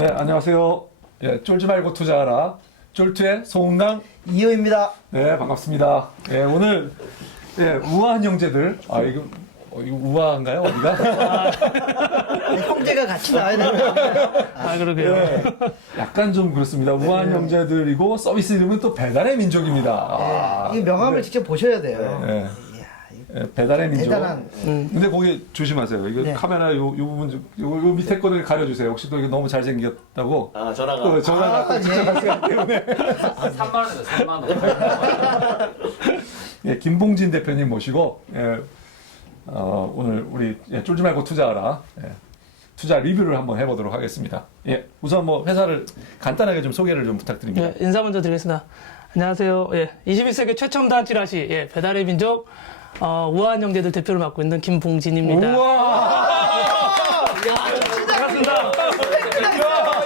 네, 안녕하세요. 예, 쫄지 말고 투자하라. 쫄투의 송강 이효입니다. 네, 반갑습니다. 예, 오늘 예, 우아한 형제들. 아, 이거 우아한가요? 어디가? 형제가 같이 나와야 되나? 아, 그러게요. 예, 약간 좀 그렇습니다. 우아한 형제들이고 서비스 이름은 또 배달의 민족입니다. 아, 이 명함을 직접 보셔야 돼요. 예, 이야, 예, 배달의 민족. 대단한. 근데 거기 조심하세요. 이거 네. 카메라 요 부분 요 밑에 거를 가려주세요. 혹시 또 이거 너무 잘생겼다고. 아, 전화가. 또 전화가 또 직접 발생하기 때문에. 3만 원에서 3만 원. 예, 김봉진 대표님 모시고 예, 오늘 우리 예, 쫄지 말고 투자하라 예, 투자 리뷰를 한번 해보도록 하겠습니다. 예, 우선 뭐 회사를 간단하게 좀 소개를 좀 부탁드립니다. 예, 인사 먼저 드리겠습니다. 안녕하세요. 예, 21세기 최첨단 찌라시, 예, 배달의 민족, 우아한 형제들 대표를 맡고 있는 김봉진입니다. 우와! 반갑습니다.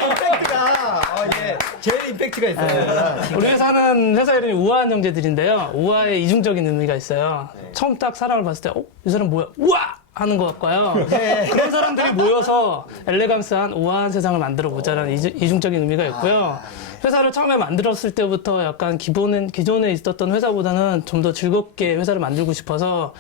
임팩트가, 예, 제일 임팩트가 있어요. 우리 회사는 회사 이름이 우아한 형제들인데요. 우아의 이중적인 의미가 있어요. 처음 딱 사람을 봤을 때, 이 사람 뭐야? 우아! 하는 것 같고요. 그런 사람들이 모여서 엘레강스한 우아한 세상을 만들어 보자라는 이중적인 의미가 있고요. 회사를 처음에 만들었을 때부터 약간 기존에 있었던 회사보다는 좀 더 즐겁게 회사를 만들고 싶어서,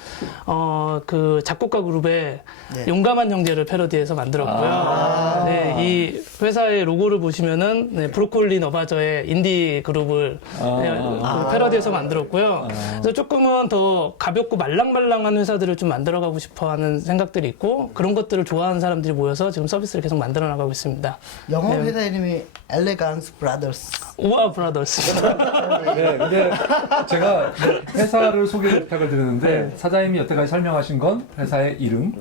그 작곡가 그룹의 용감한 형제를 패러디해서 만들었고요. 네, 이 회사의 로고를 보시면은, 네, 브로콜리 너바저의 인디 그룹을 그 패러디해서 만들었고요. 그래서 조금은 더 가볍고 말랑말랑한 회사들을 좀 만들어가고 싶어 하는 생각들이 있고, 그런 것들을 좋아하는 사람들이 모여서 지금 서비스를 계속 만들어 나가고 있습니다. 영어 회사 이름이 엘레강스 브라더스. 우아 브라더스. 네, 근데 제가 회사를 소개 부탁을 드렸는데 사장님이 여태까지 설명하신 건 회사의 이름,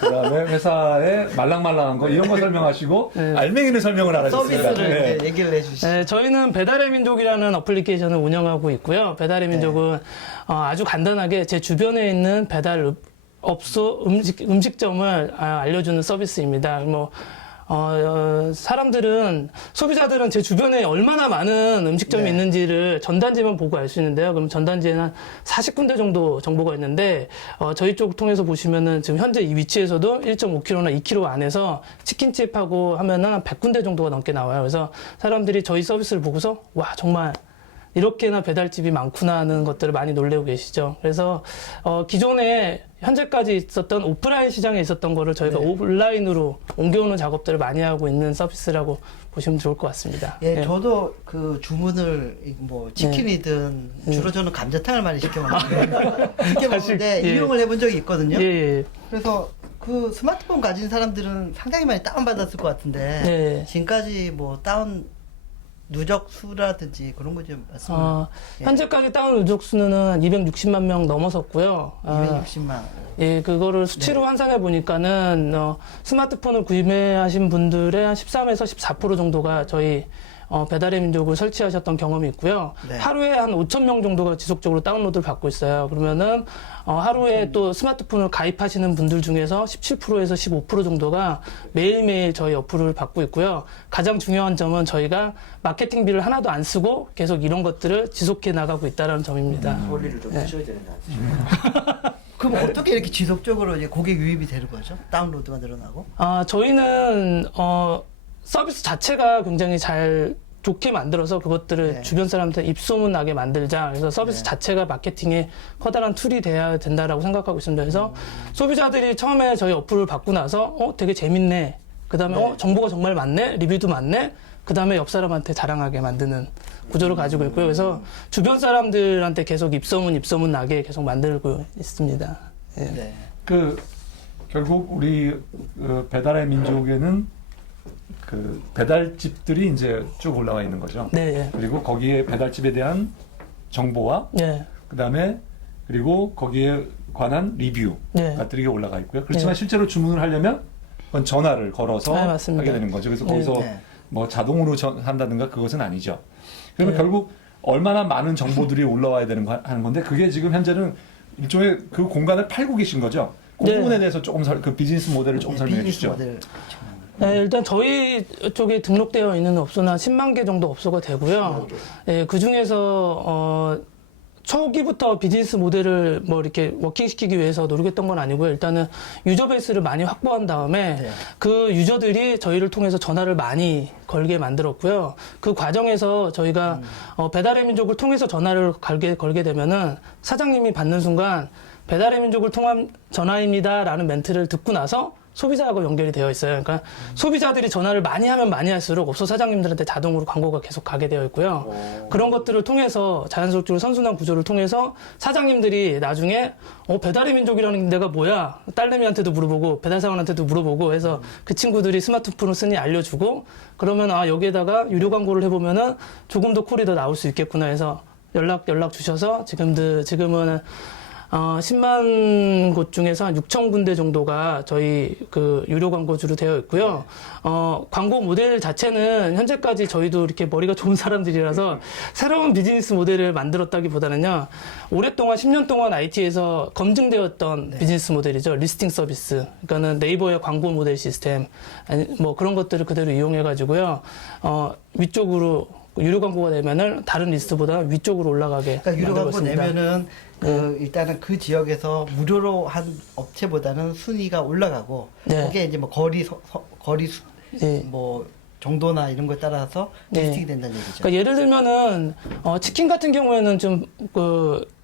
그다음에 회사의 말랑말랑한 거 이런 거 설명하시고 알맹이를 설명을 안 하셨습니다. 서비스를 이제 얘기를 해주시죠. 네, 저희는 배달의 민족이라는 어플리케이션을 운영하고 있고요. 배달의 민족은 아주 간단하게 제 주변에 있는 배달 업소 음식점을 알려주는 서비스입니다. 뭐 사람들은, 소비자들은 제 주변에 얼마나 많은 음식점이 있는지를 전단지만 보고 알 수 있는데요. 그럼 전단지에는 한 40군데 정도 정보가 있는데, 저희 쪽 통해서 보시면은 지금 현재 이 위치에서도 1.5km나 2km 안에서 치킨집하고 하면은 한 100군데 정도가 넘게 나와요. 그래서 사람들이 저희 서비스를 보고서, 와, 정말 이렇게나 배달집이 많구나 하는 것들을 많이 놀래고 계시죠. 그래서 기존에 현재까지 있었던 오프라인 시장에 있었던 거를 저희가 온라인으로 옮겨오는 작업들을 많이 하고 있는 서비스라고 보시면 좋을 것 같습니다. 예, 저도 그 주문을 뭐 치킨이든 주로 저는 감자탕을 많이 시켜 먹는데 예. 이용을 해본 적이 있거든요. 예. 그래서 그 스마트폰 가진 사람들은 상당히 많이 다운받았을 것 같은데 네. 지금까지 뭐 다운 누적 수라든지 그런 거 좀 말씀을. 현재까지 다운 누적 수는 한 260만 명 넘어섰고요. 260만. 예, 그거를 수치로 환산해 보니까는 스마트폰을 구매하신 분들의 한 13에서 14% 정도가 저희 배달의 민족을 설치하셨던 경험이 있고요. 네. 하루에 한 5천 명 정도가 지속적으로 다운로드를 받고 있어요. 그러면은 하루에 또 스마트폰을 가입하시는 분들 중에서 17%에서 15% 정도가 매일매일 저희 어플을 받고 있고요. 가장 중요한 점은 저희가 마케팅비를 하나도 안 쓰고 계속 이런 것들을 지속해 나가고 있다는 점입니다. 소리를 좀 드셔야 되는데. 그럼 어떻게 이렇게 지속적으로 이제 고객 유입이 되는 거죠? 다운로드가 늘어나고? 저희는 서비스 자체가 굉장히 잘 좋게 만들어서 그것들을 주변 사람한테 입소문 나게 만들자. 그래서 서비스 자체가 마케팅의 커다란 툴이 돼야 된다라고 생각하고 있습니다. 그래서 소비자들이 처음에 저희 어플을 받고 나서 되게 재밌네. 그다음에 정보가 정말 많네. 리뷰도 많네. 그다음에 옆 사람한테 자랑하게 만드는 구조를 가지고 있고요. 그래서 주변 사람들한테 계속 입소문 나게 계속 만들고 있습니다. 예. 네. 그 결국 우리 배달의 민족에는 그 배달집들이 이제 쭉 올라와 있는 거죠. 네. 그리고 거기에 배달집에 대한 정보와 예. 그다음에 그리고 거기에 관한 리뷰 네. 같들이 올라가 있고요. 그렇지만 실제로 주문을 하려면 그건 전화를 걸어서 네, 맞습니다. 하게 되는 거죠. 그래서 거기서 네. 뭐 자동으로 한다든가 그것은 아니죠. 그러면 결국 얼마나 많은 정보들이 올라와야 되는 거 하는 건데 그게 지금 현재는 일종의 그 공간을 팔고 계신 거죠. 그 네. 부분에 대해서 조금 그 비즈니스 모델을 조금 설명해 비즈니스 주시죠. 모델. 네, 일단 저희 쪽에 등록되어 있는 업소는 한 10만 개 정도 업소가 되고요. 그 중에서 초기부터 비즈니스 모델을 뭐 이렇게 워킹시키기 위해서 노력했던 건 아니고요. 일단은 유저 베이스를 많이 확보한 다음에 네. 그 유저들이 저희를 통해서 전화를 많이 걸게 만들었고요. 그 과정에서 저희가 배달의 민족을 통해서 전화를 걸게 되면은 사장님이 받는 순간 배달의 민족을 통한 전화입니다라는 멘트를 듣고 나서 소비자하고 연결이 되어 있어요. 그러니까 소비자들이 전화를 많이 하면 많이 할수록 업소 사장님들한테 자동으로 광고가 계속 가게 되어 있고요. 그런 것들을 통해서 자연스럽게 선순환 구조를 통해서 사장님들이 나중에 배달의 민족이라는 데가 뭐야? 딸내미한테도 물어보고 배달사원한테도 물어보고 해서 그 친구들이 스마트폰을 쓰니 알려주고 그러면 여기에다가 유료 광고를 해보면은 조금 더 콜이 더 나올 수 있겠구나 해서 연락 주셔서 지금은 10만 곳 중에서 한 6천 군데 정도가 저희 그 유료 광고주로 되어 있고요. 광고 모델 자체는 현재까지 저희도 이렇게 머리가 좋은 사람들이라서 새로운 비즈니스 모델을 만들었다기보다는요. 오랫동안 10년 동안 IT에서 검증되었던 비즈니스 모델이죠. 리스팅 서비스. 그러니까는 네이버의 광고 모델 시스템. 뭐 그런 것들을 그대로 이용해가지고요. 위쪽으로 유료 광고가 되면은 다른 리스트보다 위쪽으로 올라가게. 그러니까 유료 광고 만들고 있습니다. 내면은 일단은 그 지역에서 무료로 한 업체보다는 순위가 올라가고 네. 그게 이제 뭐 네. 뭐 정도나 이런 거에 따라서 네. 리스팅이 된다는 얘기죠. 그러니까 예를 들면은 치킨 같은 경우에는 좀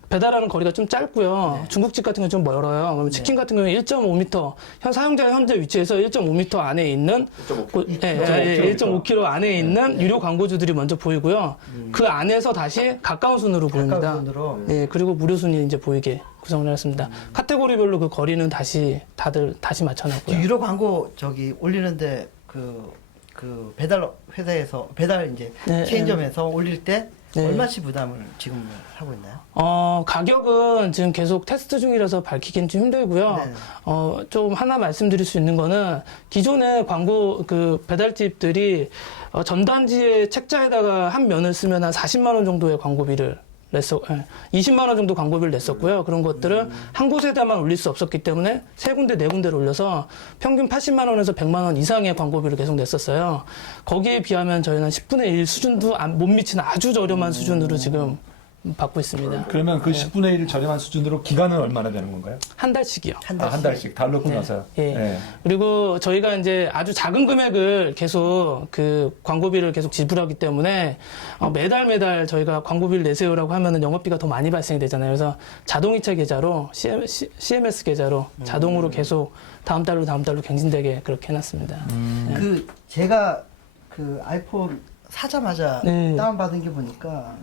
배달하는 거리가 좀 짧고요. 중국집 같은 경우는 좀 멀어요. 그러면 치킨 같은 경우에 1.5m, 사용자의 현재 위치에서 1.5m 안에 있는 1.5km 안에 있는 유료 광고주들이 먼저 보이고요. 그 안에서 다시 가까운 순으로 보입니다. 가까운 순으로. 예, 그리고 무료 순위 이제 보이게 구성을 해놨습니다. 카테고리별로 그 거리는 다들 다시 맞춰놨고요. 유료 광고 올리는데 그 배달 회사에서 배달 이제 네, 체인점에서 올릴 때 네. 얼마씩 부담을 지금 하고 있나요? 가격은 지금 계속 테스트 중이라서 밝히긴 좀 힘들고요. 네. 좀 하나 말씀드릴 수 있는 거는 기존의 광고, 배달집들이 전단지의 책자에다가 한 면을 쓰면 한 40만 원 정도의 광고비를 20만 원 정도 광고비를 냈었고요. 그런 것들을 한 곳에다만 올릴 수 없었기 때문에 세 군데, 네 군데를 올려서 평균 80만 원에서 100만 원 이상의 광고비를 계속 냈었어요. 거기에 비하면 저희는 10분의 1 수준도 못 미치는 아주 저렴한 수준으로 지금 받고 있습니다. 그러면 그 10분의 1 저렴한 수준으로 기간은 얼마나 되는 건가요? 한 달씩이요. 한 달씩. 한 달씩 달러 끊어서요. 예. 네. 그리고 저희가 이제 아주 작은 금액을 계속 광고비를 계속 지불하기 때문에 매달 저희가 광고비를 내세요라고 하면은 영업비가 더 많이 발생이 되잖아요. 그래서 자동이체 계좌로 CMS 계좌로 자동으로 계속 다음 달로 갱신되게 그렇게 해놨습니다. 제가 그 아이폰 사자마자 네. 다운받은 게 보니까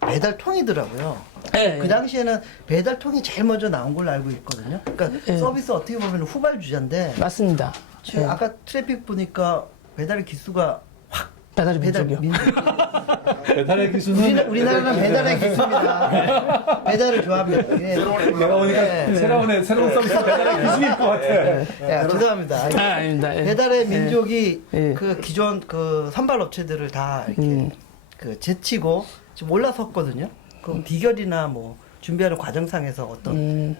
배달통이더라고요. 네. 그 당시에는 배달통이 제일 먼저 나온 걸로 알고 있거든요. 그러니까 네. 서비스 어떻게 보면 후발주자인데 맞습니다. 지금 아까 트래픽 보니까 배달 기수가 배달의 민족이요. 배달의 기수는 우리나라는 배달의 기수입니다. 배달을 좋아합니다. 예. 내가 보니까 새로운 서비스 배달의 기수일 것 같아. 야, 죄송합니다. 아닙니다. 예. 배달의 민족이 예. 그 기존 선발 업체들을 다 이렇게 제치고 지금 올라섰거든요. 그럼 비결이나 뭐 준비하는 과정상에서 어떤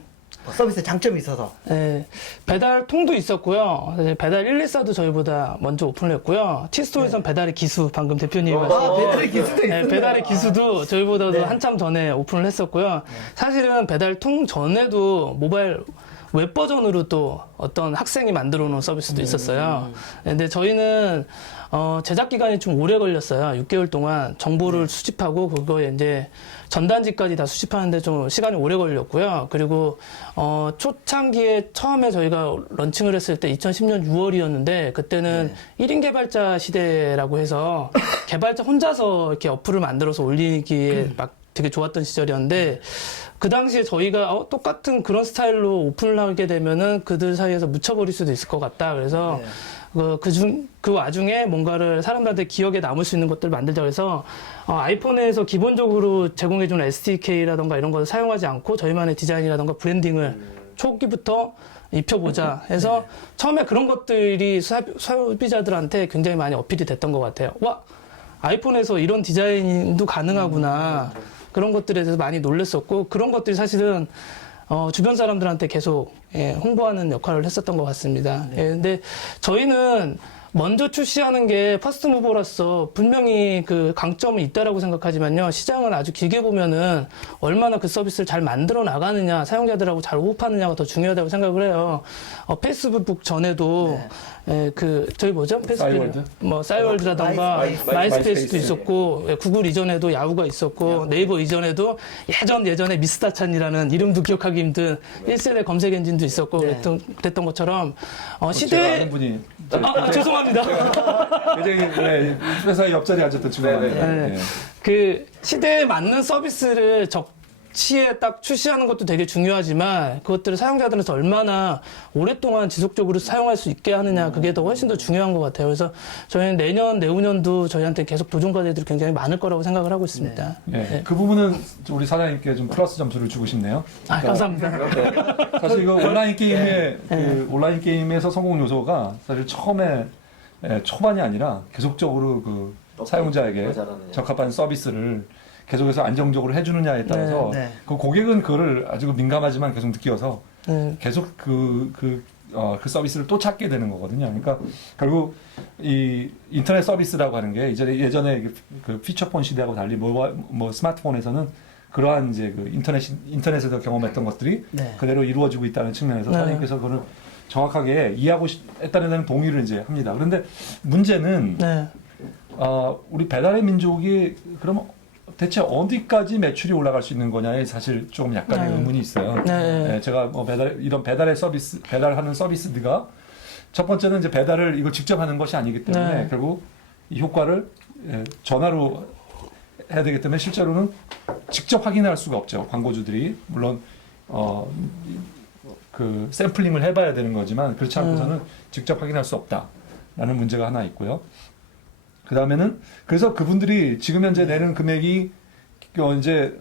서비스 장점이 있어서. 네, 배달통도 있었고요. 배달 114도 저희보다 먼저 오픈을 했고요. 티스토어에선 배달의 기수, 방금 대표님이 배달의 기수도 있어요. 네, 배달의 기수도 저희보다도 한참 전에 오픈을 했었고요. 사실은 배달통 전에도 모바일 웹 버전으로 또 어떤 학생이 만들어 놓은 서비스도 있었어요. 근데 저희는 제작 기간이 좀 오래 걸렸어요. 6개월 동안 정보를 수집하고 그거에 이제 전단지까지 다 수집하는데 좀 시간이 오래 걸렸고요. 그리고 초창기에 처음에 저희가 런칭을 했을 때 2010년 6월이었는데 그때는 1인 개발자 시대라고 해서 개발자 혼자서 이렇게 어플을 만들어서 올리기에 막 되게 좋았던 시절이었는데 그 당시에 저희가 똑같은 그런 스타일로 오픈을 하게 되면은 그들 사이에서 묻혀버릴 수도 있을 것 같다. 그래서 그 와중에 뭔가를 사람들한테 기억에 남을 수 있는 것들을 만들자고 해서 아이폰에서 기본적으로 제공해주는 SDK라던가 이런 것을 사용하지 않고 저희만의 디자인이라던가 브랜딩을 초기부터 입혀보자 해서 처음에 그런 것들이 소비자들한테 굉장히 많이 어필이 됐던 것 같아요. 와, 아이폰에서 이런 디자인도 가능하구나. 그런 것들에 대해서 많이 놀랬었고 그런 것들이 사실은 주변 사람들한테 계속 홍보하는 역할을 했었던 것 같습니다. 예, 근데 저희는 먼저 출시하는 게 퍼스트 무버로서 분명히 그 강점은 있다라고 생각하지만요. 시장을 아주 길게 보면은 얼마나 그 서비스를 잘 만들어 나가느냐, 사용자들하고 잘 호흡하느냐가 더 중요하다고 생각을 해요. 페이스북 전에도 저희 뭐죠? 페이스북 싸이월드? 뭐 싸이월드라던가 마이스페이스도 마이스페이스. 있었고 구글 이전에도 야후가 있었고 네이버 이전에도 예전에 미스터찬이라는 이름도 기억하기 힘든 1세대 검색 엔진도 있었고 그랬던 것처럼 제가 시대에 아는 분이 죄송합니다. 굉장히 회사 옆자리에 앉았던 친구가 네. 그 시대에 맞는 서비스를 적시에 딱 출시하는 것도 되게 중요하지만 그것들을 사용자들한테 얼마나 오랫동안 지속적으로 사용할 수 있게 하느냐 그게 더 훨씬 더 중요한 것 같아요. 그래서 저희는 내년, 내후년도 저희한테 계속 도전 과제들이 굉장히 많을 거라고 생각을 하고 있습니다. 그 부분은 우리 사장님께 좀 플러스 점수를 주고 싶네요. 감사합니다. 사실 이거 온라인 게임의 온라인 게임에서 성공 요소가 사실 처음에 초반이 아니라 계속적으로 그 사용자에게 적합한 서비스를 계속해서 안정적으로 해주느냐에 따라서 그 고객은 그거를 아주 민감하지만 계속 느껴서 계속 그 서비스를 또 찾게 되는 거거든요. 그러니까 결국 이 인터넷 서비스라고 하는 게 예전에 그 피처폰 시대하고 달리 뭐 스마트폰에서는 그러한 이제 그 인터넷에서 경험했던 것들이 그대로 이루어지고 있다는 측면에서 사장님께서 그걸 정확하게 이해하고 했다는 데는 동의를 이제 합니다. 그런데 문제는 우리 배달의 민족이 그러면 대체 어디까지 매출이 올라갈 수 있는 거냐에 사실 좀 약간의 의문이 있어요. 제가 뭐 배달하는 서비스가 첫 번째는 이제 배달을 이걸 직접 하는 것이 아니기 때문에 결국 이 효과를 전화로 해야 되기 때문에 실제로는 직접 확인할 수가 없죠. 광고주들이 물론 그 샘플링을 해봐야 되는 거지만 그렇지 않고서는 직접 확인할 수 없다라는 문제가 하나 있고요. 그 다음에는 그래서 그분들이 지금 현재 내는 금액이 이제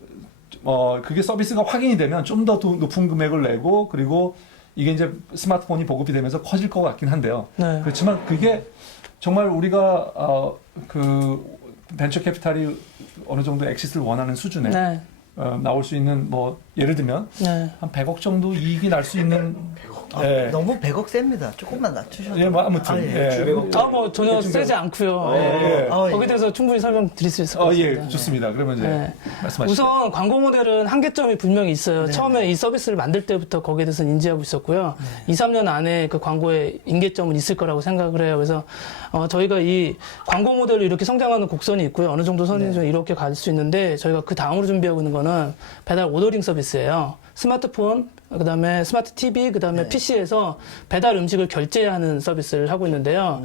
그게 서비스가 확인이 되면 좀 더 높은 금액을 내고 그리고 이게 이제 스마트폰이 보급이 되면서 커질 것 같긴 한데요. 그렇지만 그게 정말 우리가 그 벤처 캐피탈이 어느 정도 엑시스를 원하는 수준에 나올 수 있는 뭐 예를 들면 한 100억 정도 이익이 날 수 있는 너무 100억 셉니다. 조금만 낮추셔도. 뭐 아무튼 뭐 전혀 세지 않고요. 거기에 대해서 충분히 설명드릴 수 있을 것 같습니다. 좋습니다. 그러면 이제 말씀하시죠. 우선 광고 모델은 한계점이 분명히 있어요. 처음에 이 서비스를 만들 때부터 거기에 대해서 인지하고 있었고요. 2, 3년 안에 그 광고의 인계점은 있을 거라고 생각을 해요. 그래서 저희가 이 광고 모델로 이렇게 성장하는 곡선이 있고요. 어느 정도 선이 이렇게 갈 수 있는데 저희가 그 다음으로 준비하고 있는 거는 배달 오더링 서비스예요. 스마트폰, 그다음에 스마트 TV, 그다음에 PC에서 배달 음식을 결제하는 서비스를 하고 있는데요.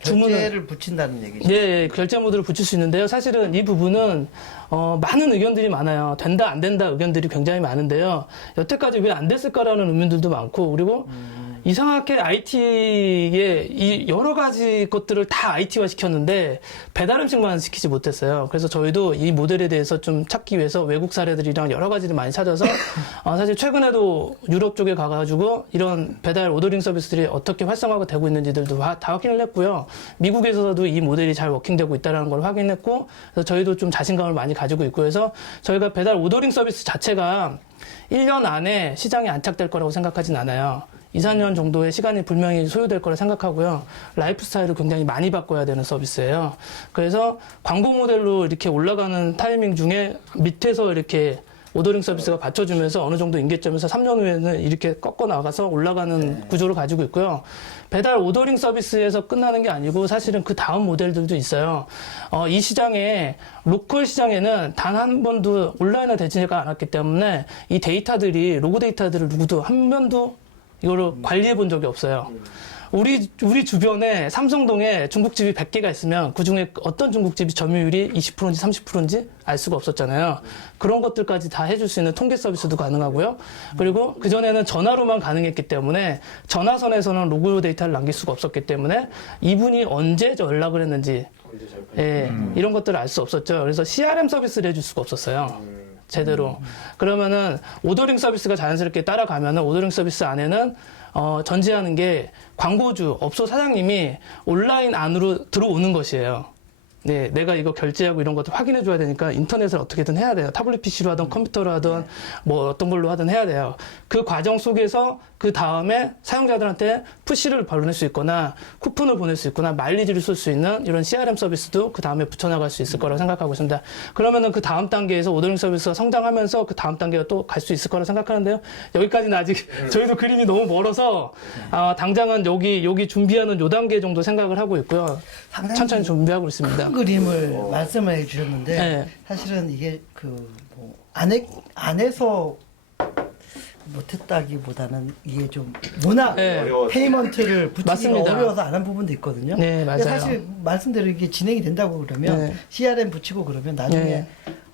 결제를 붙인다는 얘기죠. 결제 모드를 붙일 수 있는데요. 사실은 이 부분은 많은 의견들이 많아요. 된다, 안 된다 의견들이 굉장히 많은데요. 여태까지 왜 안 됐을까라는 의문들도 많고, 그리고 이상하게 IT에 이 여러 가지 것들을 다 IT화 시켰는데 배달 음식만 시키지 못했어요. 그래서 저희도 이 모델에 대해서 좀 찾기 위해서 외국 사례들이랑 여러 가지를 많이 찾아서 사실 최근에도 유럽 쪽에 가가지고 이런 배달 오더링 서비스들이 어떻게 활성화가 되고 있는지들도 다 확인을 했고요. 미국에서도 이 모델이 잘 워킹되고 있다는 걸 확인했고, 그래서 저희도 좀 자신감을 많이 가지고 있고 해서 저희가 배달 오더링 서비스 자체가 1년 안에 시장에 안착될 거라고 생각하진 않아요. 2, 4년 정도의 시간이 분명히 소요될 거라 생각하고요. 라이프 스타일을 굉장히 많이 바꿔야 되는 서비스예요. 그래서 광고 모델로 이렇게 올라가는 타이밍 중에 밑에서 이렇게 오더링 서비스가 받쳐주면서 어느 정도 인계점에서 3년 후에는 이렇게 꺾어 나가서 올라가는 구조를 가지고 있고요. 배달 오더링 서비스에서 끝나는 게 아니고 사실은 그 다음 모델들도 있어요. 이 시장에 로컬 시장에는 단 한 번도 온라인화 되지가 않았기 때문에 이 데이터들이 로그 데이터들을 누구도 한 번도 이거를 관리해 본 적이 없어요. 우리 주변에 삼성동에 중국집이 100개가 있으면 그중에 어떤 중국집이 점유율이 20%인지 30%인지 알 수가 없었잖아요. 그런 것들까지 다 해줄 수 있는 통계 서비스도 가능하고요. 그리고 그전에는 전화로만 가능했기 때문에 전화선에서는 로그 데이터를 남길 수가 없었기 때문에 이분이 언제 연락을 했는지 이런 것들을 알 수 없었죠. 그래서 CRM 서비스를 해줄 수가 없었어요. 제대로. 그러면은 오더링 서비스가 자연스럽게 따라가면은 오더링 서비스 안에는 전제하는 게 광고주, 업소 사장님이 온라인 안으로 들어오는 것이에요. 네, 내가 이거 결제하고 이런 것도 확인해 줘야 되니까 인터넷을 어떻게든 해야 돼요. 타블릿 PC로 하든 컴퓨터로 하든 뭐 어떤 걸로 하든 해야 돼요. 그 과정 속에서 그 다음에 사용자들한테 푸시를 보낼 수 있거나 쿠폰을 보낼 수 있거나 마일리지를 쏠 수 있는 이런 CRM 서비스도 그 다음에 붙여나갈 수 있을 거라고 생각하고 있습니다. 그러면은 그 다음 단계에서 오더링 서비스가 성장하면서 그 다음 단계가 또 갈 수 있을 거라고 생각하는데요. 여기까지는 아직 저희도 그림이 너무 멀어서 당장은 여기 준비하는 요 단계 정도 생각을 하고 있고요. 상당히 천천히 준비하고 있습니다. 큰 그림을 말씀을 해주셨는데 네. 사실은 이게 뭐 안에서 못했다기보다는 이게 좀 문화 네. 페이먼트를 붙이기가 맞습니다. 어려워서 안 한 부분도 있거든요. 네, 맞아요. 근데 사실 말씀대로 이게 진행이 된다고 그러면 네. CRM 붙이고 그러면 나중에 네.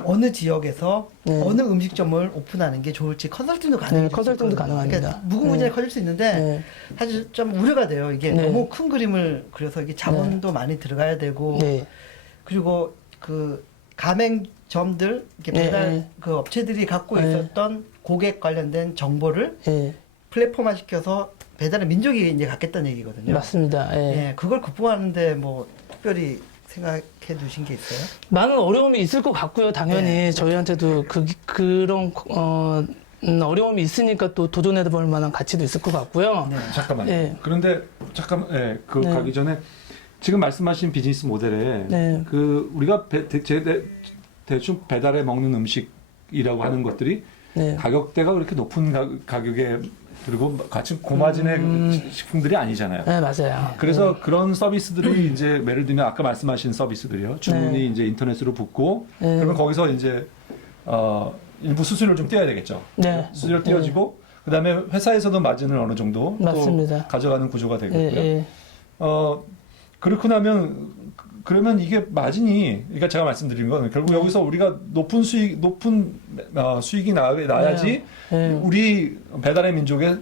어느 지역에서 네. 어느 음식점을 오픈하는 게 좋을지 컨설팅도 가능해요. 네, 컨설팅도 가능합니다. 그러니까 무궁무진하게 네. 커질 수 있는데 네. 사실 좀 우려가 돼요. 이게 네. 너무 큰 그림을 그려서 이게 자본도 많이 들어가야 되고 네. 그리고 그 가맹점들 이렇게 네, 배달 네. 그 업체들이 갖고 네. 있었던 고객 관련된 정보를 예, 플랫폼화 시켜서 배달의 민족이 이제 갖겠다는 얘기거든요. 맞습니다. 예. 예, 그걸 극복하는데 뭐 특별히 생각해 두신 게 있어요? 많은 어려움이 있을 것 같고요. 당연히 네. 저희한테도 그런 어려움이 있으니까 또 도전해 볼 만한 가치도 있을 것 같고요. 네. 잠깐만요. 예. 그런데 잠깐 그 네. 가기 전에 지금 말씀하신 비즈니스 모델에 네. 그 우리가 대충 배달해 먹는 음식이라고 하는 것들이 네. 가격대가 그렇게 높은 가격에 그리고 같이 고마진의 식품들이 아니잖아요. 네, 맞아요. 그래서 그런 서비스들이 이제 예를 들면 아까 말씀하신 서비스들이요. 주문이 네. 이제 인터넷으로 붙고 네. 그러면 거기서 이제 일부 수수료를 좀 떼야 되겠죠. 네. 수수료를 떼어지고 그다음에 회사에서도 마진을 어느 정도 맞습니다. 또 가져가는 구조가 예, 되겠고요. 예. 그렇고 나면 그러면 이게 마진이 그러니까 제가 말씀드린 건 결국 여기서 우리가 높은 수익이 나야지 네. 우리 배달의 민족의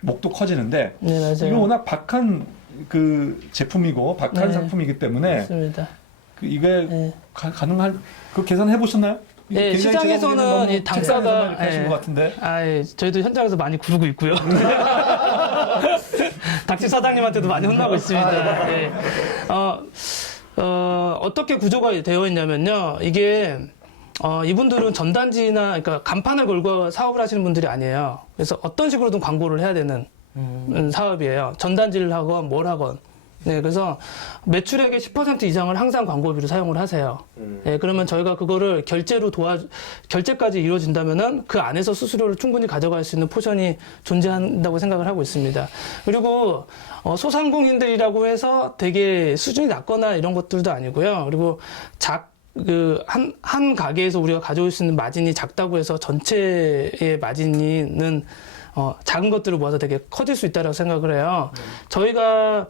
목도 커지는데 네, 맞아요. 이거 워낙 박한 그 제품이고 박한 네. 상품이기 때문에 맞습니다. 이게 네. 가능할 그 계산해 보셨나요? 네, 시장에서는 이 단가가 이렇게 하신 예. 것 같은데. 예, 저희도 현장에서 많이 구르고 있고요. 닭집 사장님한테도 많이 혼나고 있습니다. 예. 어떻게 구조가 되어 있냐면요. 이게 이분들은 전단지나 그러니까 간판을 걸고 사업을 하시는 분들이 아니에요. 그래서 어떤 식으로든 광고를 해야 되는 사업이에요. 전단지를 하건 뭘 하건. 네, 그래서 매출액의 10% 이상을 항상 광고비로 사용을 하세요. 네, 그러면 저희가 그거를 결제까지 이루어진다면은 그 안에서 수수료를 충분히 가져갈 수 있는 포션이 존재한다고 생각을 하고 있습니다. 그리고 소상공인들이라고 해서 되게 수준이 낮거나 이런 것들도 아니고요. 그리고 한 가게에서 우리가 가져올 수 있는 마진이 작다고 해서 전체의 마진은 작은 것들을 모아서 되게 커질 수 있다고 생각을 해요. 저희가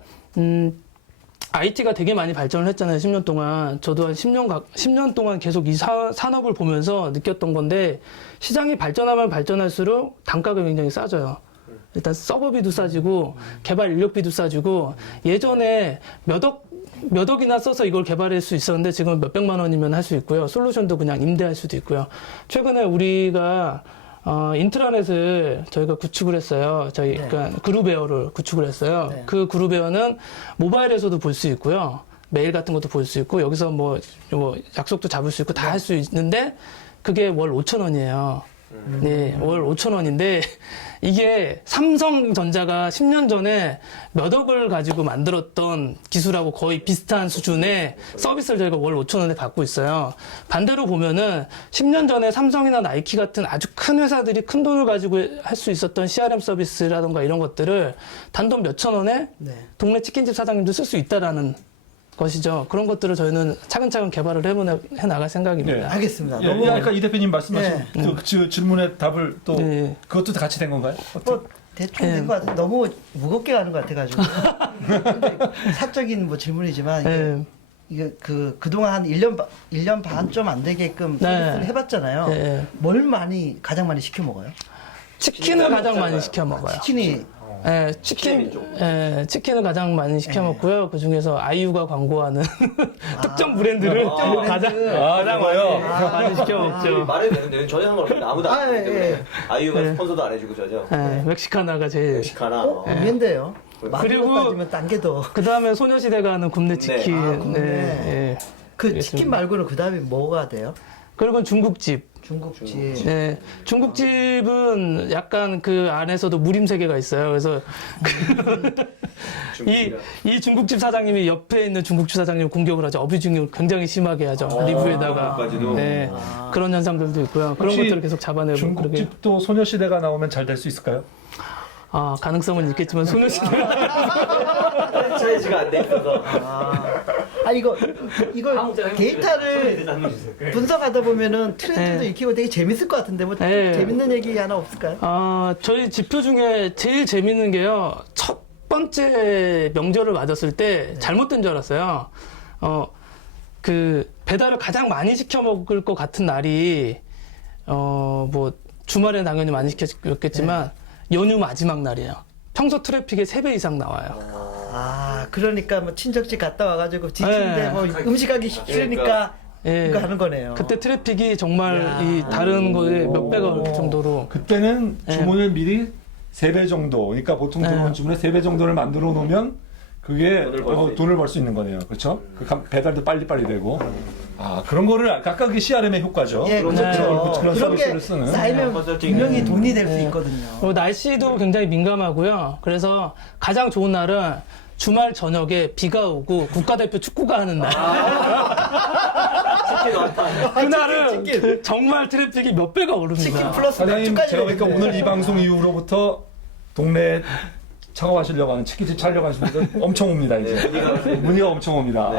IT가 되게 많이 발전을 했잖아요. 10년 동안. 저도 한 10년 동안 계속 이 산업을 보면서 느꼈던 건데 시장이 발전하면 발전할수록 단가가 굉장히 싸져요. 일단 서버비도 싸지고 개발 인력비도 싸지고 예전에 몇 억이나 써서 이걸 개발할 수 있었는데 지금 몇백만 원이면 할 수 있고요. 솔루션도 그냥 임대할 수도 있고요. 최근에 우리가 인트라넷을 저희가 구축을 했어요. 네. 그러니까 그룹웨어를 구축을 했어요. 네. 그 그룹웨어는 모바일에서도 볼 수 있고요. 메일 같은 것도 볼 수 있고, 여기서 뭐 약속도 잡을 수 있고 다 할 수 있는데, 그게 월 5,000원이에요. 네, 월 5,000원인데, 이게 삼성전자가 10년 전에 몇 억을 가지고 만들었던 기술하고 거의 비슷한 수준의 서비스를 저희가 월 5,000원에 받고 있어요. 반대로 보면은 10년 전에 삼성이나 나이키 같은 아주 큰 회사들이 큰 돈을 가지고 할 수 있었던 CRM 서비스라던가 이런 것들을 단돈 몇천 원에 네. 동네 치킨집 사장님도 쓸 수 있다라는 것이죠. 그런 것들을 저희는 차근차근 개발을 해 나갈 생각입니다. 네. 알겠습니다. 예, 너무 아까 이 대표님 말씀하신 네. 그 질문의 답을 또 네. 그것도 같이 된 건가요? 뭐 대충 된 것 같은데 너무 무겁게 가는 것 같아가지고 근데 사적인 뭐 질문이지만 이게 네. 이게 그동안 한 1년 반 좀 안 되게끔 네. 서비스를 해봤잖아요. 네. 뭘 가장 많이 시켜 먹어요? 치킨을 가장 많이 시켜 먹어요. 치킨이 예, 치킨을 가장 많이 시켜 먹고요. 그 중에서 아이유가 광고하는 특정 브랜드를 가장 많이 시켜 먹죠. 말해도 되는데 전혀 상관없는데 아무도 안 예, 하기 때문에 예. 아이유가 네. 스폰서도 안 해주고 저죠. 멕시카나가 제일 멕시카나. 의외인데요. 그리고 따지면 딴 게 더. 그 다음에 소녀시대가 하는 굽네 치킨. 아, 굽네. 예. 그 알겠습니다. 치킨 말고는 그 다음에 뭐가 돼요? 그리고 중국집. 중국집. 네, 중국집은 약간 그 안에서도 무림 세계가 있어요. 그래서 이 중국집 사장님이 옆에 있는 중국집 사장님 공격을 하죠. 어뷰징을 굉장히 심하게 하죠. 리뷰에다가. 네, 그런 현상들도 있고요. 그런 혹시 것들을 계속 잡아내고 그러게. 중국집도 소녀시대가 나오면 잘 될 수 있을까요? 아, 가능성은 있겠지만 소녀시대. 프랜차이즈가 안 돼 있어서. 이거 한국장 데이터를 분석하다 보면은 트렌드도 네. 익히고 되게 재밌을 것 같은데 뭐 네. 재밌는 얘기 하나 없을까요? 저희 지표 중에 제일 재밌는 게요. 첫 번째 명절을 맞았을 때 잘못된 줄 알았어요. 그 배달을 가장 많이 시켜 먹을 것 같은 날이 뭐 주말에 당연히 많이 시켰겠지만 연휴 마지막 날이에요. 평소 트래픽의 3배 이상 나와요. 그러니까 뭐 친척집 갔다 와가지고 지친데 네. 뭐 음식하기 싫으니까 예. 이거 하는 거네요. 그때 트래픽이 정말 이 다른 거에 몇 배가 올 정도로. 그때는 주문을 미리 3배 정도, 그러니까 보통 들어온 주문의 3배 정도를 만들어 놓으면 그게 돈을 벌 수 있는 거네요. 그렇죠? 배달도 빨리빨리 되고. 그런 거를 아까 그 CRM의 효과죠. 예, 그렇죠. 그런 그런 게 서비스를 쓰는. 쌓이면 분명히 돈이 될 수 있거든요. 날씨도 굉장히 민감하고요. 그래서 가장 좋은 날은 주말 저녁에 비가 오고 국가대표 축구가 하는 날. 치킨 완판. 그날은 정말 트래픽이 몇 배가 오릅니다. 치킨 플러스 사장님, 맥주까지 제가 보니까 되는데. 오늘 이 방송 이후로부터 동네에 창업하시려고 하는 치킨집 차려고 하시는 분들 엄청 옵니다, 이제. 문의가 엄청 옵니다.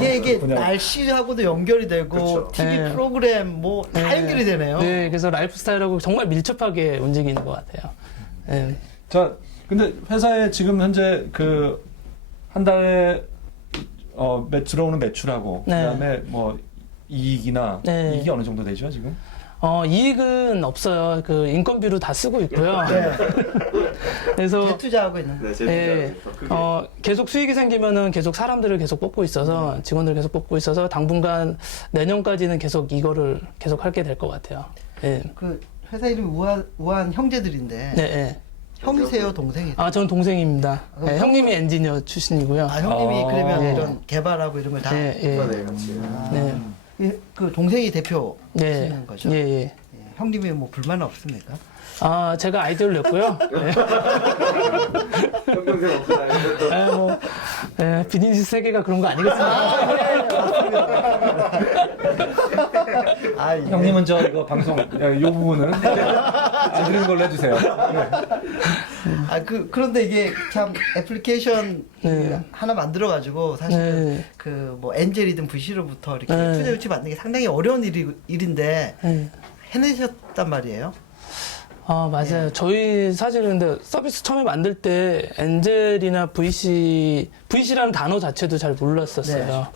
이게 그냥 날씨하고도 연결이 되고 그렇죠. TV 네. 프로그램 뭐 다 연결이 되네요. 네, 그래서 라이프 스타일하고 정말 밀접하게 움직이는 것 같아요. 네. 자, 근데 회사에 지금 현재 그 한 달에 들어오는 매출하고 네. 그다음에 뭐 이익이나 네. 이익이 어느 정도 되죠, 지금? 이익은 없어요. 그 인건비로 다 쓰고 있고요. 네. 그래서 재투자하고 있는. 예, 계속 수익이 생기면은 계속 사람들을 계속 뽑고 있어서 직원들을 계속 뽑고 있어서 당분간 내년까지는 계속 이거를 계속 하게 될 것 같아요. 예. 그 회사 이름이 우한 형제들인데 네, 예. 형이세요, 동생이세요? 전 동생입니다. 그럼 예, 형님이 엔지니어 출신이고요. 형님이 그러면 네. 이런 개발하고 이런 걸 다. 예, 예. 네, 그 동생이 대표 네, 하시는 거죠? 예, 예. 예. 형님이 뭐 불만 없습니까? 제가 아이디어를 냈고요. 예. 평생 없어요. 비즈니스 세계가 그런 거 아니겠습니까? 형님은 이거 방송 요 부분은 드리는 걸로 해주세요. 그런데 이게 참 애플리케이션 네. 하나 만들어가지고 사실은 네. 그 뭐 엔젤이든 VC로부터 이렇게 네. 투자 유치 받는 게 상당히 어려운 일인데 예. 해내셨단 말이에요. 맞아요. 저희 사실은 근데 서비스 처음에 만들 때 엔젤이나 VC라는 단어 자체도 잘 몰랐었어요.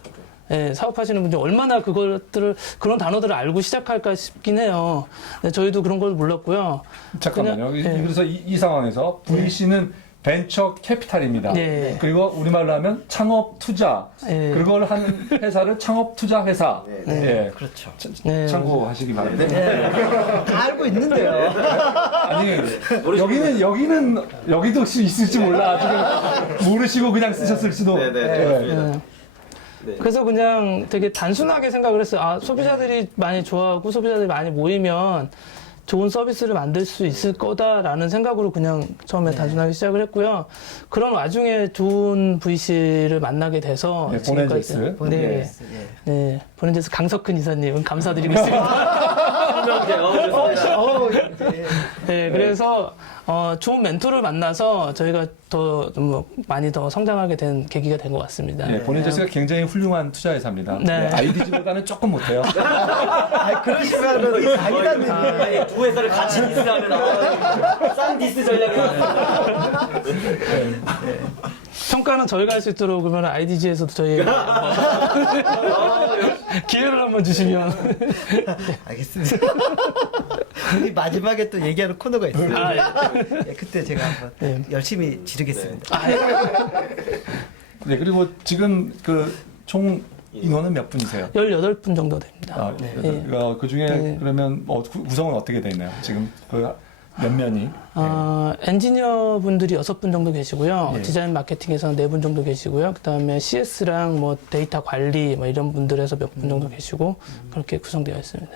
예, 사업하시는 분들이 얼마나 그런 단어들을 알고 시작할까 싶긴 해요. 근데 저희도 그런 걸 몰랐고요. 잠깐만요. 그냥, 그래서 이 상황에서 VC는 벤처 캐피탈입니다. 네. 그리고 우리말로 하면 창업 투자. 네. 그걸 하는 회사를 창업 투자 회사. 예. 그렇죠. 네, 참고하시기 바랍니다. 다 알고 있는데요. 아니 여기도 있을지 몰라. 지금 모르시고 그냥 쓰셨을지도. 네. 그래서 그냥 되게 단순하게 생각을 했어요. 소비자들이 많이 좋아하고 소비자들이 많이 모이면 좋은 서비스를 만들 수 있을 거다라는 생각으로 그냥 처음에 단순하게 시작을 했고요. 그런 와중에 좋은 VC를 만나게 돼서 보넨제스. 보낸제스. 네, 보낸제스 강석근 이사님은 감사드리고 있습니다. 네, 그래서 좋은 멘토를 만나서 저희가 더 많이 더 성장하게 된 계기가 된 것 같습니다. 네, 보넨제스가 굉장히 훌륭한 투자 회사입니다. 네. 아이디지보다는 조금 못해요. 그러시면은 아니라는 아니, 두 회사를 같이 디스하면 쌍 디스 전략이 나와요. 평가는 저희가 할 수 있도록 그러면 IDG에서도 저희 기회를 한번 주시면. 알겠습니다. 우리 마지막에 또 얘기하는 코너가 있어요. 예, 그때 제가 한번 열심히 지르겠습니다. 네, 그리고 지금 그 총 인원은 몇 분이세요? 18분 정도 됩니다. 그 중에 그러면 구성은 어떻게 돼 있나요? 지금 몇 면이? 엔지니어 분들이 6분 정도 계시고요. 예. 디자인 마케팅에서는 4분 정도 계시고요. 그 다음에 CS랑 뭐 데이터 관리 뭐 이런 분들에서 몇 분 정도 계시고 그렇게 구성되어 있습니다.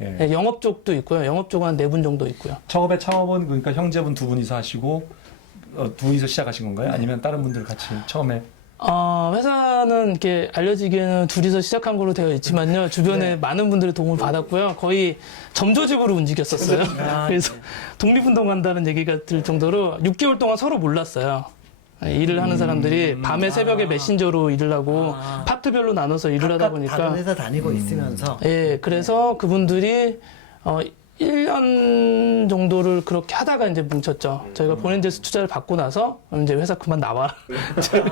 예. 네, 영업 쪽도 있고요. 영업 쪽은 한 4분 정도 있고요. 처음에 창업은 그러니까 형제분 두 분이서 하시고 두 분이서 시작하신 건가요? 아니면 다른 분들 같이 처음에? 회사는 이렇게 알려지기에는 둘이서 시작한 걸로 되어 있지만요. 주변에 많은 분들의 도움을 받았고요. 거의 점조직으로 움직였었어요. 그래서 독립운동한다는 얘기가 들 정도로 6개월 동안 서로 몰랐어요. 일을 하는 사람들이 밤에 새벽에 메신저로 일을 하고 파트별로 나눠서 일을 하다 각각 보니까 다른 회사 다니고 있으면서 예, 그래서 그분들이 1년 정도를 그렇게 하다가 이제 뭉쳤죠. 저희가 본인들에서 투자를 받고 나서 이제 회사 그만 나와.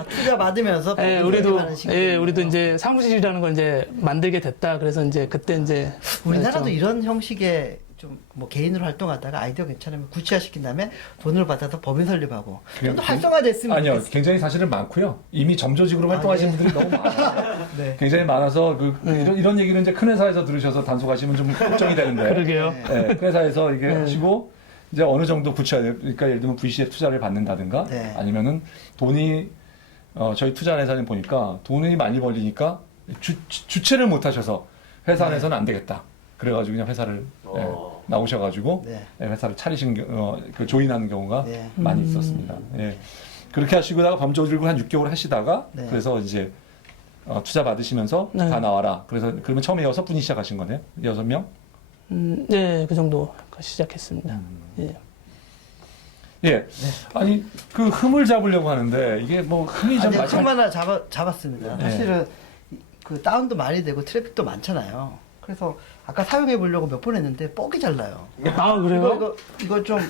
투자 받으면서 예, 우리도 이제 사무실이라는 걸 이제 만들게 됐다. 그래서 이제 그때 이제 우리나라도 그랬죠. 이런 형식의 좀 뭐 개인으로 활동하다가 아이디어 괜찮으면 구체화 시킨 다음에 돈을 받아서 법인 설립하고 좀 더 활성화됐으면 아니요, 좋겠어요. 굉장히 사실은 많고요. 이미 점조직으로 활동하시는 분들이 너무 많아요. 네. 굉장히 많아서 이런 얘기를 이제 큰 회사에서 들으셔서 단속하시면 좀 걱정이 되는데. 그러게요. 네, 큰 회사에서 이게 하시고 이제 어느 정도 구체화, 그러니까 예를 들면 VC에 투자를 받는다든가 네. 아니면은 돈이 저희 투자하는 회사는 보니까 돈이 많이 벌리니까 주체를 못 하셔서 회사 안에서는 안 되겠다. 그래가지고 그냥 회사를 나오셔가지고 네. 회사를 차리신 그 조인하는 경우가 네. 많이 있었습니다. 예. 그렇게 하시고다가 범조직을 한 6개월 하시다가 네. 그래서 이제 투자 받으시면서 네. 다 나와라. 그래서 그러면 처음에 6분이 시작하신 거네요. 6명? 네, 그 정도 시작했습니다. 예. 예. 아니 그 흠을 잡으려고 하는데 이게 뭐 흠이 좀 아니, 맞지 흠 하나 잡았습니다. 네. 사실은 그 다운도 많이 되고 트래픽도 많잖아요. 그래서 아까 사용해 보려고 몇 번 했는데 뻑이 잘 나요. 아, 그래요? 이거 좀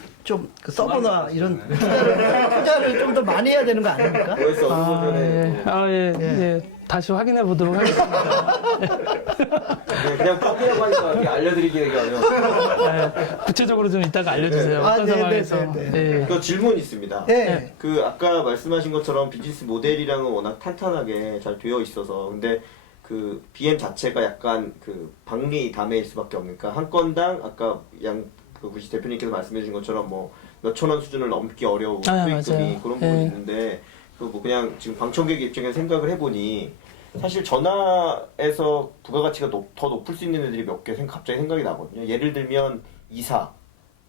그 서버나 이런 투자를 좀 더 많이 해야 되는 거 아닙니까? OS 어느 버전에 예. 다시 확인해 보도록 하겠습니다. 그냥 뻑이라고 하니까 이렇게 알려드리기가 어려워요. 구체적으로 좀 이따가 알려주세요. 아, 어떤 네, 상황에서. 네, 예. 그 질문 있습니다. 네. 그 아까 말씀하신 것처럼 비즈니스 모델이랑은 워낙 탄탄하게 잘 되어 있어서 근데 그 BM 자체가 약간 그 박리 담회일 수밖에 없으니까 한 건당 아까 그 구시 대표님께서 말씀해 주신 것처럼 뭐 몇천 원 수준을 넘기 어려운 수익금이 맞아요. 그런 부분이 있는데 그 뭐 그냥 지금 방청객 입장에서 생각을 해보니 사실 전화에서 부가가치가 더 높을 수 있는 애들이 몇 개 갑자기 생각이 나거든요. 예를 들면 이사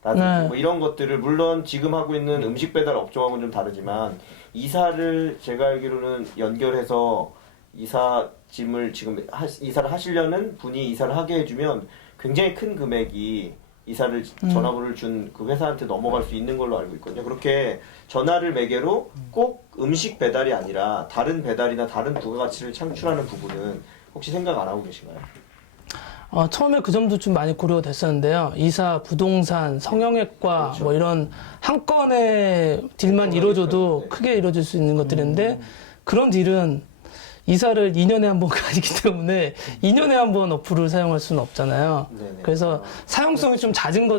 라든지 뭐 이런 것들을 물론 지금 하고 있는 음식 배달 업종하고는 좀 다르지만 이사를 제가 알기로는 연결해서 이사짐을 지금 이사를 하시려는 분이 이사를 하게 해주면 굉장히 큰 금액이 이사를 전화번호를 준 그 회사한테 넘어갈 수 있는 걸로 알고 있거든요. 그렇게 전화를 매개로 꼭 음식 배달이 아니라 다른 배달이나 다른 부가가치를 창출하는 부분은 혹시 생각 안 하고 계신가요? 처음에 그 점도 좀 많이 고려가 됐었는데요. 이사, 부동산, 성형외과 그렇죠. 뭐 이런 한 건의 딜만 이루어져도 네. 크게 이루어질 수 있는 것들인데 그런 딜은 이사를 2년에 한 번 가기 때문에 2년에 한 번 어플을 사용할 수는 없잖아요. 네네. 그래서 사용성이 좀 잦은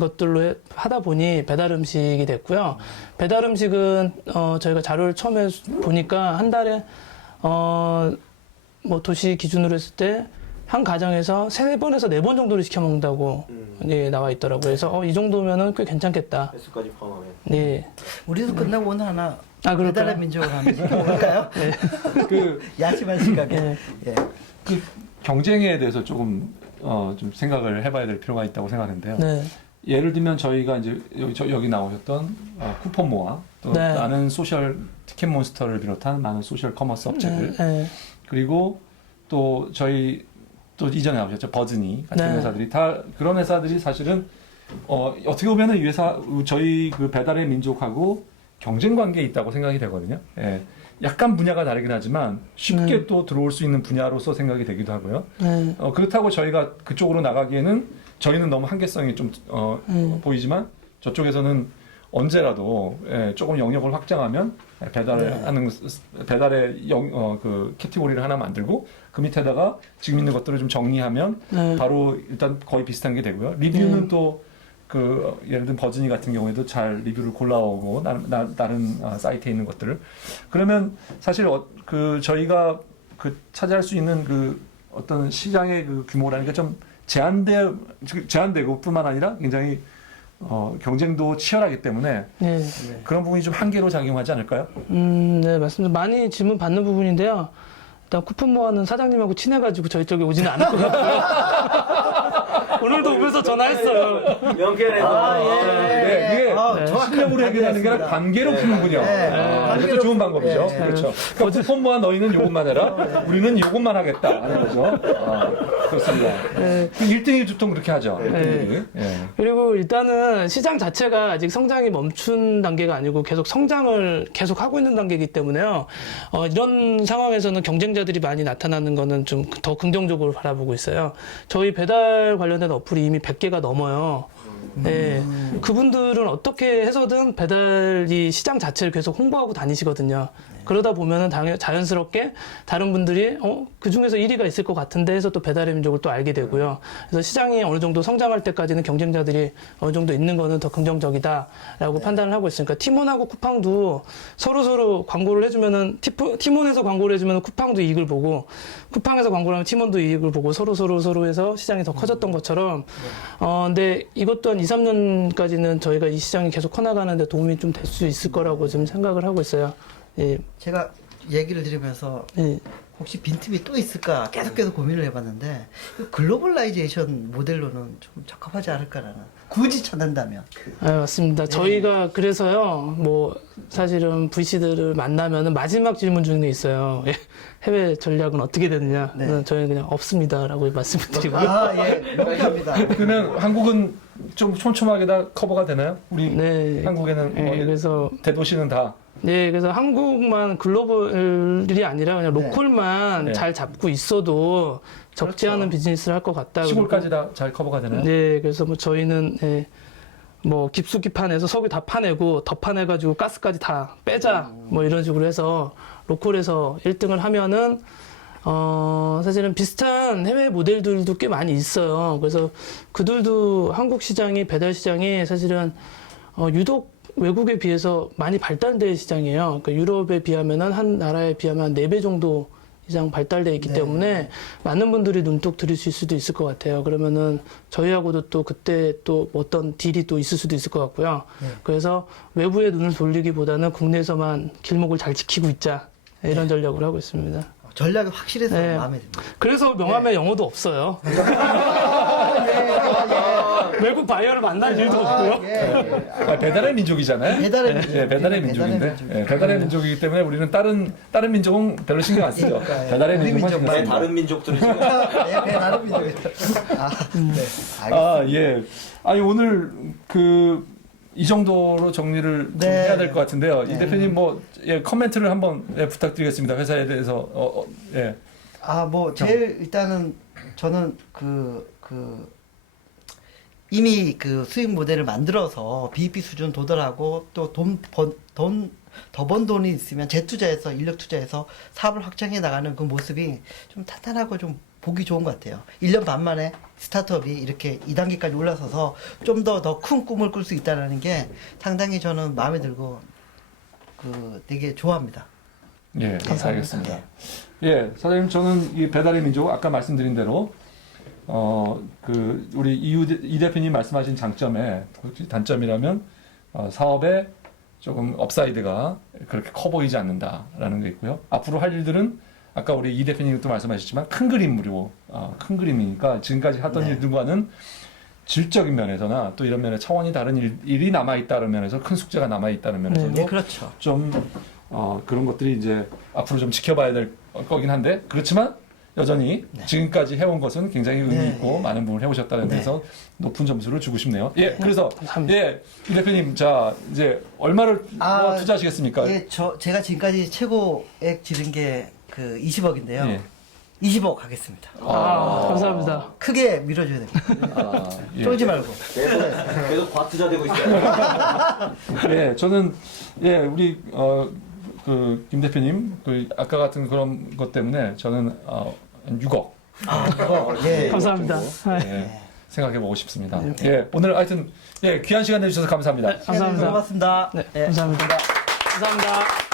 것들로 하다 보니 배달 음식이 됐고요. 배달 음식은 저희가 자료를 처음에 보니까 한 달에 뭐 도시 기준으로 했을 때 한 가정에서 3번에서 4번 정도를 시켜 먹는다고 예, 나와 있더라고요. 그래서 이 정도면은 꽤 괜찮겠다. 횟수까지 포함하면. 네. 우리도 끝나고 오늘 하나 그럴까요? 배달의 민족을 한번 시켜볼까요? 그, 야심한 시각에. 예. 그 경쟁에 대해서 조금 좀 생각을 해봐야 될 필요가 있다고 생각하는데요. 네. 예를 들면 저희가 이제 여기 나오셨던 쿠폰 모아 또 네. 많은 소셜 티켓몬스터를 비롯한 많은 소셜 커머스 업체들 네. 그리고 또 저희 또 이전에 나오셨죠 버즈니 같은 네. 회사들이 다 그런 회사들이 사실은 어떻게 보면은 이 회사 저희 그 배달의 민족하고 경쟁 관계에 있다고 생각이 되거든요. 예. 약간 분야가 다르긴 하지만 쉽게 또 들어올 수 있는 분야로서 생각이 되기도 하고요. 네. 그렇다고 저희가 그쪽으로 나가기에는 저희는 너무 한계성이 좀 보이지만 저쪽에서는 언제라도 조금 영역을 확장하면 배달을 하는 배달의 그 캐티고리를 하나 만들고 그 밑에다가 지금 있는 것들을 좀 정리하면 바로 일단 거의 비슷한 게 되고요. 리뷰는 또 그 예를 들면 버즈니 같은 경우에도 잘 리뷰를 골라오고 다른 사이트에 있는 것들을 그러면 사실 그 저희가 그 차지할 수 있는 그 어떤 시장의 그 규모라는 게 좀 제한되고 뿐만 아니라 굉장히 경쟁도 치열하기 때문에 네. 그런 부분이 좀 한계로 작용하지 않을까요? 네, 맞습니다. 많이 질문 받는 부분인데요. 일단 쿠폰 모아는 사장님하고 친해가지고 저희 쪽에 오지는 않을 것 같고요. 오늘도 오면서 전화했어요. 명쾌해서. 네, 이게 정확한 실력으로 해결하는 게 아니라 관계였습니다. 관계로 푸는군요. 그것도 좋은 방법이죠. 네. 그렇죠. 그러니까 쿠폰 모아 너희는 요것만 해라. 우리는 요것만 하겠다 하는 거죠. 그렇습니다. 1등이 보통 그렇게 하죠. 1등이. 그리고 일단은 시장 자체가 아직 성장이 멈춘 단계가 아니고 계속 성장을 계속 하고 있는 단계이기 때문에요. 이런 상황에서는 경쟁자들이 많이 나타나는 거는 좀 더 긍정적으로 바라보고 있어요. 저희 배달 관련된 어플이 이미 100개가 넘어요. 네. 그분들은 어떻게 해서든 배달이 시장 자체를 계속 홍보하고 다니시거든요. 그러다 보면은 자연스럽게 다른 분들이 그 중에서 1위가 있을 것 같은데 해서 또 배달의 민족을 또 알게 되고요. 그래서 시장이 어느 정도 성장할 때까지는 경쟁자들이 어느 정도 있는 거는 더 긍정적이다라고 판단을 하고 있으니까 티몬하고 쿠팡도 서로 광고를 해주면은 티몬에서 광고를 해주면 쿠팡도 이익을 보고 쿠팡에서 광고를 하면 티몬도 이익을 보고 서로 해서 시장이 더 커졌던 것처럼 근데 이것 또한 2, 3년까지는 저희가 이 시장이 계속 커나가는데 도움이 좀 될 수 있을 거라고 좀 생각을 하고 있어요. 예. 제가 얘기를 드리면서 예. 혹시 빈틈이 또 있을까 계속 고민을 해봤는데 글로벌라이제이션 모델로는 좀 적합하지 않을까라는, 굳이 찾는다면. 맞습니다. 저희가 그래서요, 사실은 VC들을 만나면은 마지막 질문 중에 있어요. 해외 전략은 어떻게 되느냐? 네. 저희는 그냥 없습니다라고 말씀을 드리고요. 명쾌합니다. 그러면 한국은 좀 촘촘하게 다 커버가 되나요? 우리 네. 한국에는 그래서 대도시는 다. 네, 그래서 한국만 글로벌이 아니라 그냥 네. 로컬만 네. 잘 잡고 있어도 적지 그렇죠. 않은 비즈니스를 할 것 같다. 시골까지 다 잘 커버가 되나요? 네, 그래서 저희는 깊숙이판에서 석유 다 파내고 더 파내가지고 가스까지 다 빼자 이런 식으로 해서 로컬에서 1등을 하면은 사실은 비슷한 해외 모델들도 꽤 많이 있어요. 그래서 그들도 한국 시장이 배달 시장이 사실은 유독 외국에 비해서 많이 발달된 시장이에요. 그러니까 유럽에 비하면은 한 나라에 비하면 한 4배 정도 이상 발달되어 있기 때문에 많은 분들이 눈독 들이실 수도 있을 것 같아요. 그러면은 저희하고도 또 그때 또 어떤 딜이 또 있을 수도 있을 것 같고요. 그래서 외부에 눈을 돌리기보다는 국내에서만 길목을 잘 지키고 있자, 이런 전략을 하고 있습니다. 전략이 확실해서 네. 마음에 듭니다. 그래서 명함에 영어도 없어요. 외국 바이어를 만날 일도 없고요. 배달의 민족이잖아요. 배달의 민족. 배달의 민족인데. 배달의 민족이기 때문에 우리는 다른 민족은 별로 신경 안 쓰죠. 그러니까요. 배달의 우리 민족만 신경 민족만. 쓰죠. 다른 민족들은 지금 배달의 민족. 네. 알겠습니다. 예. 아니, 오늘 이 정도로 정리를 좀 네. 해야 될 것 같은데요. 이 대표님 커멘트를 한번 부탁드리겠습니다. 회사에 대해서. 예. 제일 일단은 저는 이미 수익 모델을 만들어서 BEP 수준 도달하고 또 더 번 돈이 있으면 재투자해서 인력 투자해서 사업을 확장해 나가는 그 모습이 좀 탄탄하고 좀 보기 좋은 것 같아요. 1년 반 만에 스타트업이 이렇게 2단계까지 올라서서 좀 더 큰 꿈을 꿀 수 있다는 게 상당히 저는 마음에 들고 되게 좋아합니다. 예, 알겠습니다. 예, 사장님, 저는 이 배달의 민족 아까 말씀드린 대로 우리 이 대표님 말씀하신 장점에 단점이라면 사업에 조금 업사이드가 그렇게 커 보이지 않는다라는 게 있고요. 앞으로 할 일들은 아까 우리 이 대표님도 말씀하셨지만 큰 그림으로 큰 그림이니까 지금까지 하던 일들과는 질적인 면에서나 또 이런 면에 차원이 다른 일이 남아 있다는 면에서 큰 숙제가 남아 있다는 면에서도 네, 그렇죠. 좀 그런 것들이 이제 앞으로 좀 지켜봐야 될 거긴 한데, 그렇지만 여전히 지금까지 해온 것은 굉장히 의미 있고 많은 부분을 해오셨다는 데서 높은 점수를 주고 싶네요. 예, 그래서 이 대표님, 자 이제 얼마를 투자하시겠습니까? 제가 지금까지 최고액 지른 게 20억인데요. 예. 20억 하겠습니다. 감사합니다. 크게 밀어줘야 됩니다. 예. 쫄지 말고. 계속 과투자되고 있어요. 예, 저는 우리 김 대표님 아까 같은 그런 것 때문에 저는 한 6억 예. 감사합니다. 생각해 보고 싶습니다. 예, 오늘 하여튼 귀한 시간 내주셔서 감사합니다. 감사합니다. 고맙습니다. 네, 감사합니다. 감사합니다.